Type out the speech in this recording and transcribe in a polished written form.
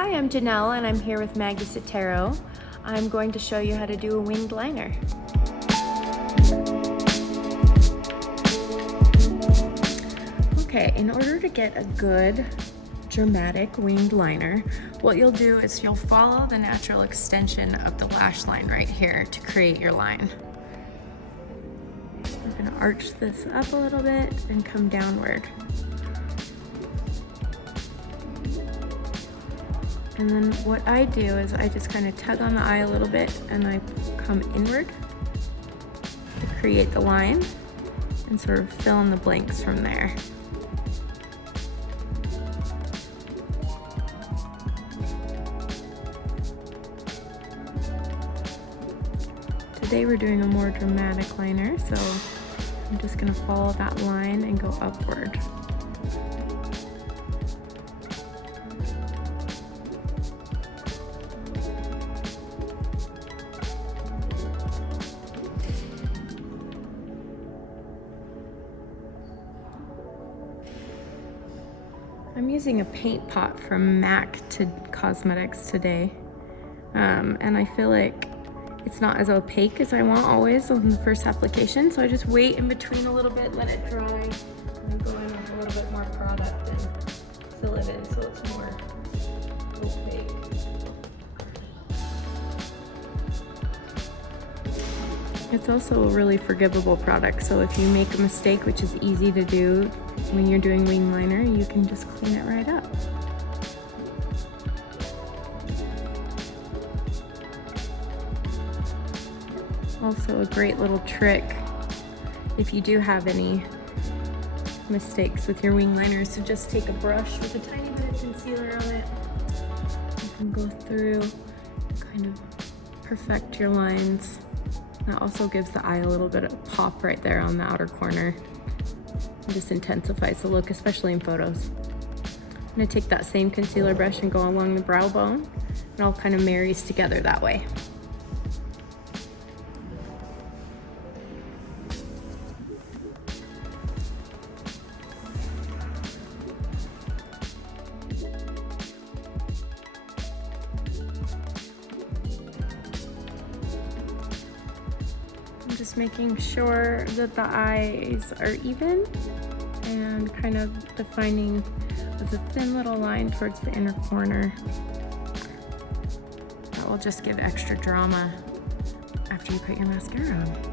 Hi, I'm Janelle and I'm here with Maggie Sotero. I'm going to show you how to do a winged liner. Okay, in order to get a good dramatic winged liner, what you'll do is you'll follow the natural extension of the lash line right here to create your line. I'm gonna arch this up a little bit and come downward. And then what I do is I just kind of tug on the eye a little bit and I come inward to create the line and sort of fill in the blanks from there. Today we're doing a more dramatic liner, so I'm just gonna follow that line and go upward. I'm using a paint pot from MAC to Cosmetics today, and I feel like it's not as opaque as I want always on the first application, so I just wait in between a little bit, let it dry, and go in with a little bit more product and fill it in so it's more opaque. It's also a really forgivable product, so if you make a mistake, which is easy to do when you're doing wing liner, you can just clean it right up. Also a great little trick if you do have any mistakes with your wing liner is to just take a brush with a tiny bit of concealer on it. You can go through, kind of perfect your lines. That also gives the eye a little bit of pop right there on the outer corner. It just intensifies the look, especially in photos. I'm gonna take that same concealer brush and go along the brow bone. It all kind of marries together that way. Just making sure that the eyes are even and kind of defining with a thin little line towards the inner corner. That will just give extra drama after you put your mascara on.